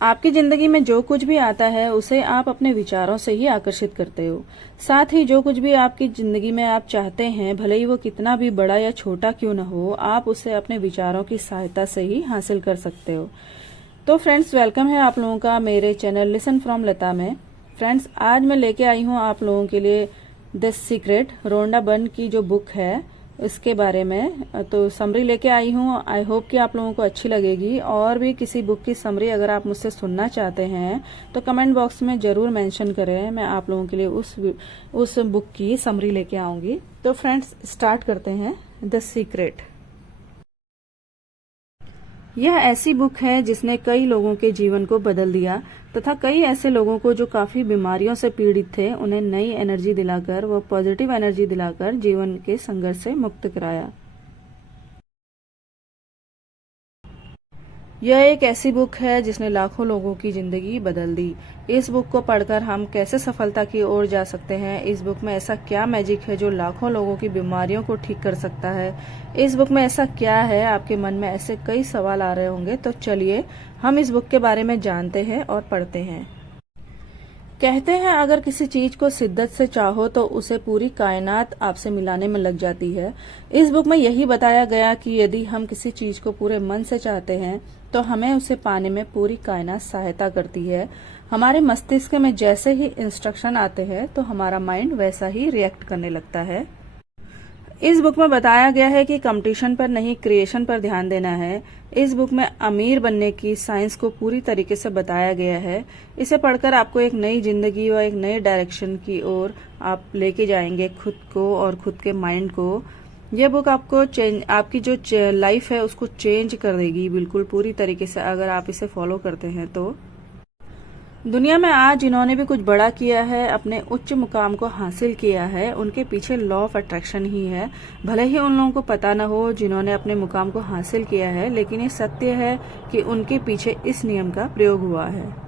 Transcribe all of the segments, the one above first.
आपकी जिंदगी में जो कुछ भी आता है उसे आप अपने विचारों से ही आकर्षित करते हो। साथ ही जो कुछ भी आपकी जिंदगी में आप चाहते हैं, भले ही वो कितना भी बड़ा या छोटा क्यों न हो, आप उसे अपने विचारों की सहायता से ही हासिल कर सकते हो। तो फ्रेंड्स, वेलकम है आप लोगों का मेरे चैनल लिसन फ्रॉम लता में। फ्रेंड्स, आज मैं लेके आई हूँ आप लोगों के लिए द सीक्रेट, रोंडा बर्न की जो बुक है इसके बारे में। तो समरी लेके आई हूँ। आई होप कि आप लोगों को अच्छी लगेगी। और भी किसी बुक की समरी अगर आप मुझसे सुनना चाहते हैं तो कमेंट बॉक्स में जरूर मेंशन करें, मैं आप लोगों के लिए उस बुक की समरी लेके आऊंगी। तो फ्रेंड्स, स्टार्ट करते हैं द सीक्रेट। यह ऐसी बुक है जिसने कई लोगों के जीवन को बदल दिया तथा कई ऐसे लोगों को जो काफी बीमारियों से पीड़ित थे उन्हें नई एनर्जी दिलाकर, व पॉजिटिव एनर्जी दिलाकर जीवन के संघर्ष से मुक्त कराया। यह एक ऐसी बुक है जिसने लाखों लोगों की जिंदगी बदल दी। इस बुक को पढ़कर हम कैसे सफलता की ओर जा सकते हैं, इस बुक में ऐसा क्या मैजिक है जो लाखों लोगों की बीमारियों को ठीक कर सकता है, इस बुक में ऐसा क्या है, आपके मन में ऐसे कई सवाल आ रहे होंगे। तो चलिए हम इस बुक के बारे में जानते हैं और पढ़ते हैं। कहते हैं अगर किसी चीज को शिद्दत से चाहो तो उसे पूरी कायनात आपसे मिलाने में लग जाती है। इस बुक में यही बताया गया कि यदि हम किसी चीज को पूरे मन से चाहते हैं तो हमें उसे पाने में पूरी कायनात सहायता करती है। हमारे मस्तिष्क में जैसे ही इंस्ट्रक्शन आते हैं तो हमारा माइंड वैसा ही रिएक्ट करने लगता है। इस बुक में बताया गया है कि कंपटीशन पर नहीं, क्रिएशन पर ध्यान देना है। इस बुक में अमीर बनने की साइंस को पूरी तरीके से बताया गया है। इसे पढ़कर आपको एक नई जिंदगी व एक नए डायरेक्शन की ओर आप लेके जाएंगे खुद को और खुद के माइंड को। यह बुक आपको आपकी जो लाइफ है उसको चेंज कर देगी बिल्कुल पूरी तरीके से, अगर आप इसे फॉलो करते हैं तो। दुनिया में आज जिन्होंने भी कुछ बड़ा किया है, अपने उच्च मुकाम को हासिल किया है, उनके पीछे लॉ ऑफ अट्रैक्शन ही है। भले ही उन लोगों को पता न हो जिन्होंने अपने मुकाम को हासिल किया है, लेकिन ये सत्य है कि उनके पीछे इस नियम का प्रयोग हुआ है।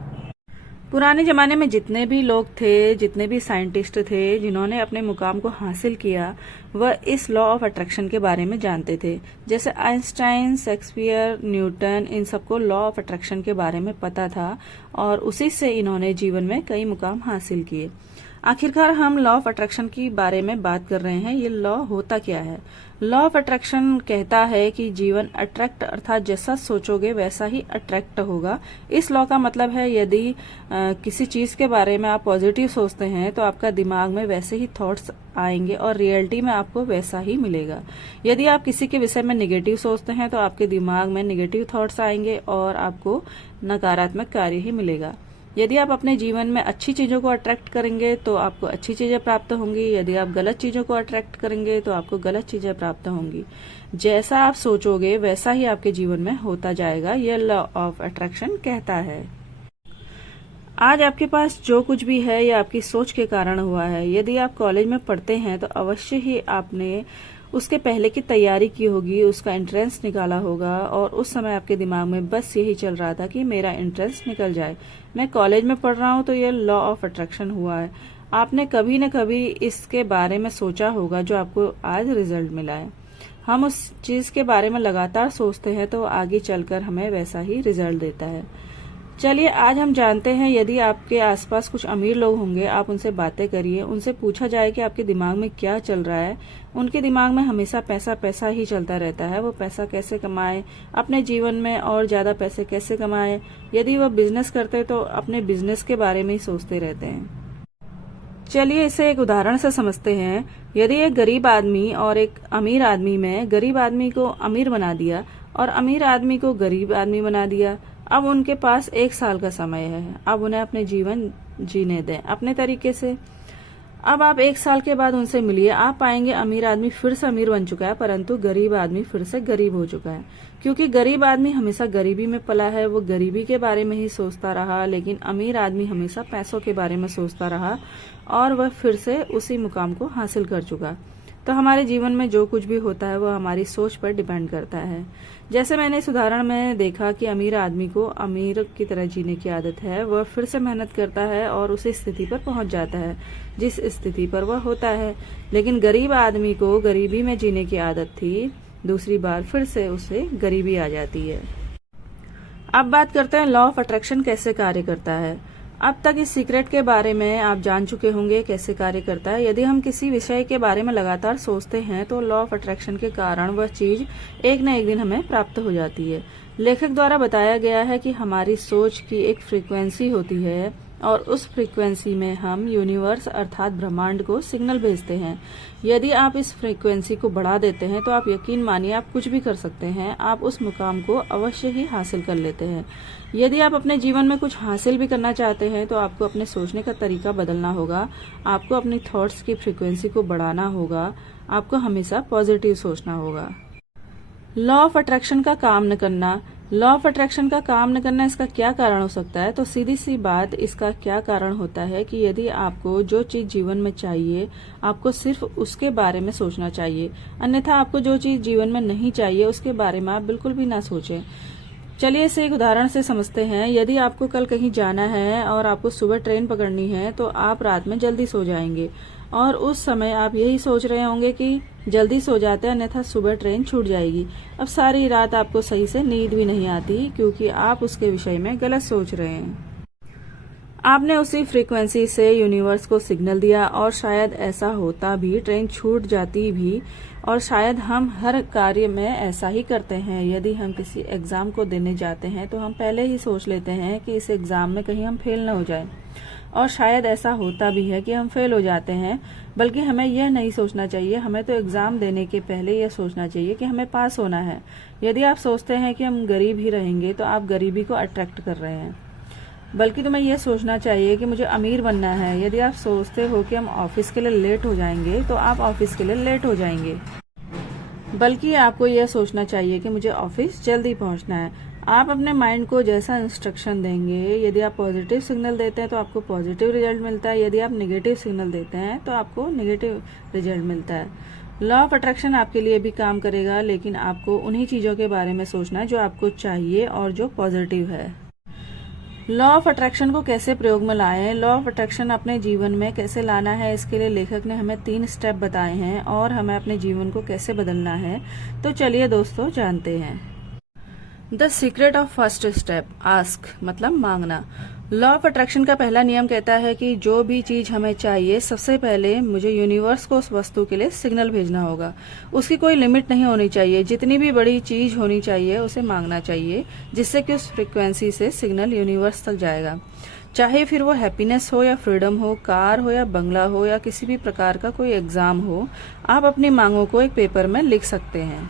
पुराने जमाने में जितने भी लोग थे, जितने भी साइंटिस्ट थे जिन्होंने अपने मुकाम को हासिल किया, वह इस लॉ ऑफ अट्रैक्शन के बारे में जानते थे। जैसे आइंस्टाइन, शेक्सपियर, न्यूटन, इन सबको लॉ ऑफ अट्रैक्शन के बारे में पता था और उसी से इन्होंने जीवन में कई मुकाम हासिल किए। आखिरकार हम लॉ ऑफ अट्रैक्शन की बारे में बात कर रहे हैं। ये लॉ होता क्या है? लॉ ऑफ अट्रैक्शन कहता है कि जीवन अट्रैक्ट अर्थात जैसा सोचोगे वैसा ही अट्रैक्ट होगा। इस लॉ का मतलब है यदि किसी चीज के बारे में आप पॉजिटिव सोचते हैं तो आपका दिमाग में वैसे ही थॉट्स आएंगे और रियलिटी में आपको वैसा ही मिलेगा। यदि आप किसी के विषय में नेगेटिव सोचते हैं तो आपके दिमाग में नेगेटिव थॉट्स आएंगे और आपको नकारात्मक कार्य ही मिलेगा। यदि आप अपने जीवन में अच्छी चीजों को अट्रैक्ट करेंगे तो आपको अच्छी चीजें प्राप्त होंगी। यदि आप गलत चीजों को अट्रैक्ट करेंगे तो आपको गलत चीजें प्राप्त होंगी। जैसा आप सोचोगे वैसा ही आपके जीवन में होता जाएगा, यह लॉ ऑफ अट्रैक्शन कहता है। आज आपके पास जो कुछ भी है यह आपकी सोच के कारण हुआ है। यदि आप कॉलेज में पढ़ते हैं तो अवश्य ही आपने उसके पहले की तैयारी की होगी, उसका एंट्रेंस निकाला होगा और उस समय आपके दिमाग में बस यही चल रहा था कि मेरा एंट्रेंस निकल जाए, मैं कॉलेज में पढ़ रहा हूँ। तो ये लॉ ऑफ अट्रैक्शन हुआ है। आपने कभी न कभी इसके बारे में सोचा होगा जो आपको आज रिजल्ट मिला है। हम उस चीज के बारे में लगातार सोचते हैं तो आगे चलकर हमें वैसा ही रिजल्ट देता है। चलिए आज हम जानते हैं, यदि आपके आसपास कुछ अमीर लोग होंगे, आप उनसे बातें करिए, उनसे पूछा जाए कि आपके दिमाग में क्या चल रहा है। उनके दिमाग में हमेशा पैसा पैसा ही चलता रहता है। वो पैसा कैसे कमाए, अपने जीवन में और ज्यादा पैसे कैसे कमाए। यदि वह बिजनेस करते तो अपने बिजनेस के बारे में ही सोचते रहते हैं। चलिए इसे एक उदाहरण से समझते हैं। यदि एक गरीब आदमी और एक अमीर आदमी में गरीब आदमी को अमीर बना दिया और अमीर आदमी को गरीब आदमी बना दिया, अब उनके पास 1 साल का समय है। अब उन्हें अपने जीवन जीने दें अपने तरीके से। अब आप 1 साल के बाद उनसे मिलिए, आप पाएंगे अमीर आदमी फिर से अमीर बन चुका है, परंतु गरीब आदमी फिर से गरीब हो चुका है। क्योंकि गरीब आदमी हमेशा गरीबी में पला है, वो गरीबी के बारे में ही सोचता रहा, लेकिन अमीर आदमी हमेशा पैसों के बारे में सोचता रहा और वह फिर से उसी मुकाम को हासिल कर चुका। तो हमारे जीवन में जो कुछ भी होता है वह हमारी सोच पर डिपेंड करता है। जैसे मैंने इस उदाहरण में देखा कि अमीर आदमी को अमीर की तरह जीने की आदत है, वह फिर से मेहनत करता है और उसी स्थिति पर पहुंच जाता है जिस स्थिति पर वह होता है। लेकिन गरीब आदमी को गरीबी में जीने की आदत थी, दूसरी बार फिर से उसे गरीबी आ जाती है। अब बात करते हैं लॉ ऑफ अट्रैक्शन कैसे कार्य करता है। अब तक इस सीक्रेट के बारे में आप जान चुके होंगे कैसे कार्य करता है। यदि हम किसी विषय के बारे में लगातार सोचते हैं तो लॉ ऑफ अट्रैक्शन के कारण वह चीज एक न एक दिन हमें प्राप्त हो जाती है। लेखक द्वारा बताया गया है कि हमारी सोच की एक फ्रीक्वेंसी होती है और उस फ्रीक्वेंसी में हम यूनिवर्स अर्थात ब्रह्मांड को सिग्नल भेजते हैं। यदि आप इस फ्रीक्वेंसी को बढ़ा देते हैं तो आप यकीन मानिए आप कुछ भी कर सकते हैं, आप उस मुकाम को अवश्य ही हासिल कर लेते हैं। यदि आप अपने जीवन में कुछ हासिल भी करना चाहते हैं तो आपको अपने सोचने का तरीका बदलना होगा, आपको अपनी थॉट्स की फ्रीक्वेंसी को बढ़ाना होगा, आपको हमेशा पॉजिटिव सोचना होगा। लॉ ऑफ अट्रैक्शन का काम न करना। लॉ ऑफ अट्रैक्शन का काम न करना, इसका क्या कारण हो सकता है? तो सीधी सी बात, इसका क्या कारण होता है कि यदि आपको जो चीज जीवन में चाहिए आपको सिर्फ उसके बारे में सोचना चाहिए, अन्यथा आपको जो चीज जीवन में नहीं चाहिए उसके बारे में आप बिल्कुल भी ना सोचें। चलिए इसे एक उदाहरण से समझते हैं। यदि आपको कल कहीं जाना है और आपको सुबह ट्रेन पकड़नी है तो आप रात में जल्दी सो जाएंगे और उस समय आप यही सोच रहे होंगे कि जल्दी सो जाते हैं अन्यथा सुबह ट्रेन छूट जाएगी। अब सारी रात आपको सही से नींद भी नहीं आती क्योंकि आप उसके विषय में गलत सोच रहे हैं। आपने उसी फ्रीक्वेंसी से यूनिवर्स को सिग्नल दिया और शायद ऐसा होता भी, ट्रेन छूट जाती भी। और शायद हम हर कार्य में ऐसा ही करते हैं। यदि हम किसी एग्जाम को देने जाते हैं तो हम पहले ही सोच लेते हैं कि इस एग्जाम में कहीं हम फेल न हो जाए, और शायद ऐसा होता भी है कि हम फेल हो जाते हैं। बल्कि हमें यह नहीं सोचना चाहिए, हमें तो एग्जाम देने के पहले यह सोचना चाहिए कि हमें पास होना है। यदि आप सोचते हैं कि हम गरीब ही रहेंगे तो आप गरीबी को अट्रैक्ट कर रहे हैं। बल्कि तुम्हें यह सोचना चाहिए कि मुझे अमीर बनना है। यदि आप सोचते हो कि हम ऑफिस के लिए लेट हो जाएंगे तो आप ऑफिस के लिए लेट हो जाएंगे। बल्कि आपको यह सोचना चाहिए कि मुझे ऑफिस जल्दी पहुंचना है। आप अपने माइंड को जैसा इंस्ट्रक्शन देंगे, यदि आप पॉजिटिव सिग्नल देते हैं तो आपको पॉजिटिव रिजल्ट मिलता है, यदि आप नेगेटिव सिग्नल देते हैं तो आपको नेगेटिव रिजल्ट मिलता है। लॉ ऑफ अट्रैक्शन आपके लिए भी काम करेगा, लेकिन आपको उन्हीं चीजों के बारे में सोचना है जो आपको चाहिए और जो पॉजिटिव है। लॉ ऑफ अट्रैक्शन को कैसे प्रयोग में लाएं, लॉ ऑफ अट्रैक्शन अपने जीवन में कैसे लाना है, इसके लिए लेखक ने हमें 3 स्टेप बताए हैं और हमें अपने जीवन को कैसे बदलना है। तो चलिए दोस्तों जानते हैं। The secret of first step, ask मतलब मांगना। लॉ ऑफ अट्रैक्शन का पहला नियम कहता है कि जो भी चीज हमें चाहिए सबसे पहले मुझे यूनिवर्स को उस वस्तु के लिए सिग्नल भेजना होगा। उसकी कोई लिमिट नहीं होनी चाहिए, जितनी भी बड़ी चीज होनी चाहिए उसे मांगना चाहिए, जिससे कि उस फ्रीक्वेंसी से सिग्नल यूनिवर्स तक जाएगा। चाहे फिर वो हैप्पीनेस हो या फ्रीडम हो, कार हो या बंगला हो या किसी भी प्रकार का कोई एग्जाम हो, आप अपनी मांगों को एक पेपर में लिख सकते हैं।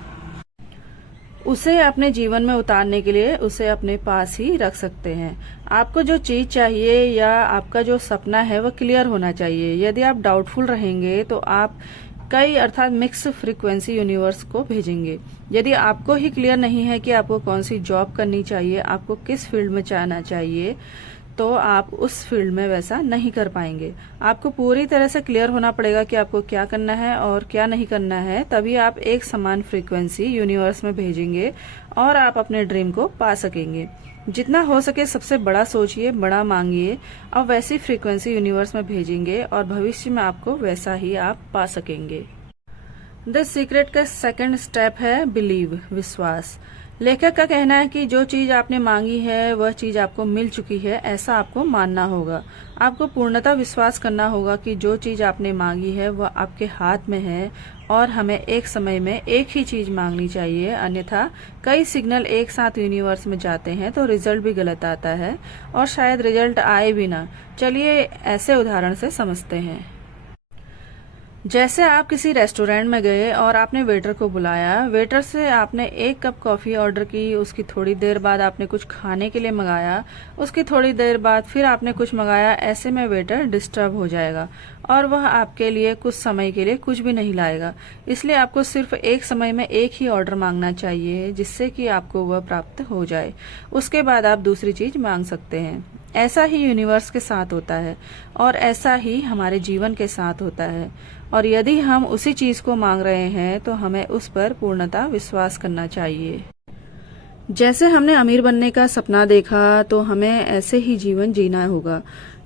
उसे अपने जीवन में उतारने के लिए उसे अपने पास ही रख सकते हैं। आपको जो चीज चाहिए या आपका जो सपना है वह क्लियर होना चाहिए। यदि आप डाउटफुल रहेंगे तो आप कई अर्थात मिक्स फ्रीक्वेंसी यूनिवर्स को भेजेंगे। यदि आपको ही क्लियर नहीं है कि आपको कौन सी जॉब करनी चाहिए, आपको किस फील्ड में जाना चाहिए, तो आप उस फील्ड में वैसा नहीं कर पाएंगे। आपको पूरी तरह से क्लियर होना पड़ेगा कि आपको क्या करना है और क्या नहीं करना है, तभी आप एक समान फ्रीक्वेंसी यूनिवर्स में भेजेंगे और आप अपने ड्रीम को पा सकेंगे। जितना हो सके सबसे बड़ा सोचिए, बड़ा मांगिए और वैसी फ्रीक्वेंसी यूनिवर्स में भेजेंगे और भविष्य में आपको वैसा ही आप पा सकेंगे। द सीक्रेट का सेकंड स्टेप है बिलीव, विश्वास। लेखक का कहना है कि जो चीज आपने मांगी है वह चीज आपको मिल चुकी है, ऐसा आपको मानना होगा। आपको पूर्णतः विश्वास करना होगा कि जो चीज आपने मांगी है वह आपके हाथ में है और हमें एक समय में एक ही चीज मांगनी चाहिए, अन्यथा कई सिग्नल एक साथ यूनिवर्स में जाते हैं तो रिजल्ट भी गलत आता है और शायद रिजल्ट आए भी ना। चलिए ऐसे उदाहरण से समझते हैं। जैसे आप किसी रेस्टोरेंट में गए और आपने वेटर को बुलाया, वेटर से आपने 1 कप कॉफी ऑर्डर की, उसकी थोड़ी देर बाद आपने कुछ खाने के लिए मंगाया, उसकी थोड़ी देर बाद फिर आपने कुछ मंगाया। ऐसे में वेटर डिस्टर्ब हो जाएगा और वह आपके लिए कुछ समय के लिए कुछ भी नहीं लाएगा। इसलिए आपको सिर्फ एक समय में एक ही ऑर्डर मांगना चाहिए जिससे कि आपको वह प्राप्त हो जाए। उसके बाद आप दूसरी चीज मांग सकते हैं। ऐसा ही यूनिवर्स के साथ होता है और ऐसा ही हमारे जीवन के साथ होता है। और यदि हम उसी चीज को मांग रहे हैं तो हमें उस पर पूर्णतः विश्वास करना चाहिए। जैसे हमने अमीर बनने का सपना देखा तो हमें ऐसे ही जीवन जीना होगा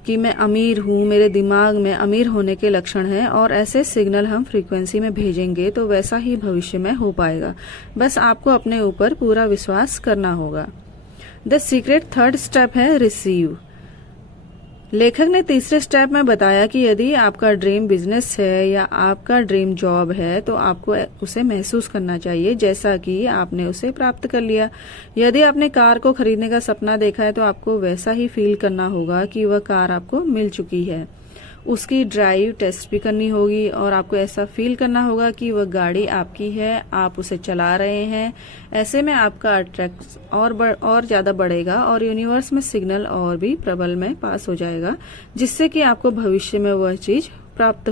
कि मैं अमीर हूँ, मेरे दिमाग में अमीर होने के लक्षण हैं, और ऐसे सिग्नल हम फ्रीक्वेंसी में भेजेंगे तो वैसा ही भविष्य में हो पाएगा। बस आपको अपने ऊपर पूरा विश्वास करना होगा। द सीक्रेट थर्ड स्टेप है रिसीव। लेखक ने तीसरे स्टेप में बताया कि यदि आपका ड्रीम बिजनेस है या आपका ड्रीम जॉब है तो आपको उसे महसूस करना चाहिए जैसा कि आपने उसे प्राप्त कर लिया। यदि आपने कार को खरीदने का सपना देखा है तो आपको वैसा ही फील करना होगा कि वह कार आपको मिल चुकी है। उसकी ड्राइव टेस्ट भी करनी होगी और आपको ऐसा फील करना होगा कि वह गाड़ी आपकी है, आप उसे चला रहे हैं। ऐसे में आपका अट्रैक्ट और ज्यादा बढ़ेगा और यूनिवर्स में सिग्नल और भी प्रबल में पास हो जाएगा, जिससे कि आपको भविष्य में वह चीज प्राप्त।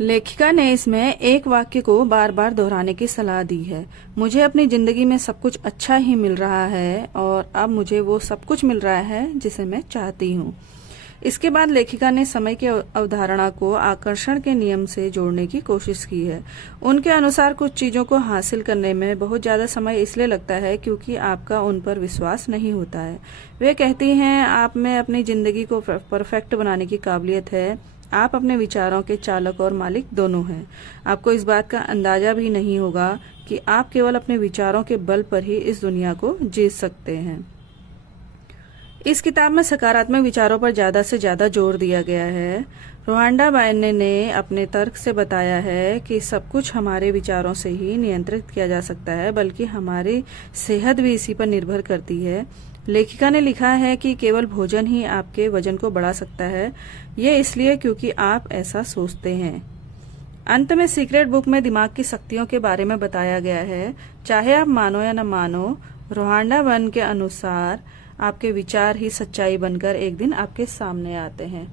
लेखिका ने इसमें एक वाक्य को बार बार दोहराने की सलाह दी है। मुझे अपनी जिंदगी में सब कुछ अच्छा ही मिल रहा है और अब मुझे वो सब कुछ मिल रहा है जिसे मैं चाहती हूँ। इसके बाद लेखिका ने समय की अवधारणा को आकर्षण के नियम से जोड़ने की कोशिश की है। उनके अनुसार कुछ चीजों को हासिल करने में बहुत ज्यादा समय इसलिए लगता है क्योंकि आपका उन पर विश्वास नहीं होता है। वे कहती हैं, आप में अपनी जिंदगी को परफेक्ट बनाने की काबिलियत है। आप अपने विचारों के चालक और मालिक दोनों हैं। आपको इस बात का अंदाजा भी नहीं होगा कि आप केवल अपने विचारों के बल पर ही इस दुनिया को जीत सकते हैं। इस किताब में सकारात्मक विचारों पर ज्यादा से ज्यादा जोर दिया गया है। रोहांडा बायने ने अपने तर्क से बताया है कि सब कुछ हमारे विचारों से ही नियंत्रित किया जा सकता है, बल्कि हमारी सेहत भी इसी पर निर्भर करती है। लेखिका ने लिखा है कि केवल भोजन ही आपके वजन को बढ़ा सकता है, ये इसलिए क्योंकि आप ऐसा सोचते हैं। अंत में सीक्रेट बुक में दिमाग की शक्तियों के बारे में बताया गया है। चाहे आप मानो या न मानो, रोहांडा वन के अनुसार आपके विचार ही सच्चाई बनकर एक दिन आपके सामने आते हैं।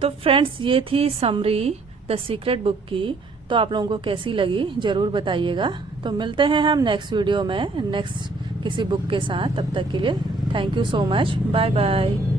तो फ्रेंड्स, ये थी समरी द सीक्रेट बुक की। तो आप लोगों को कैसी लगी जरूर बताइएगा। तो मिलते हैं हम नेक्स्ट वीडियो में नेक्स्ट किसी बुक के साथ। तब तक के लिए thank you so much. Bye bye.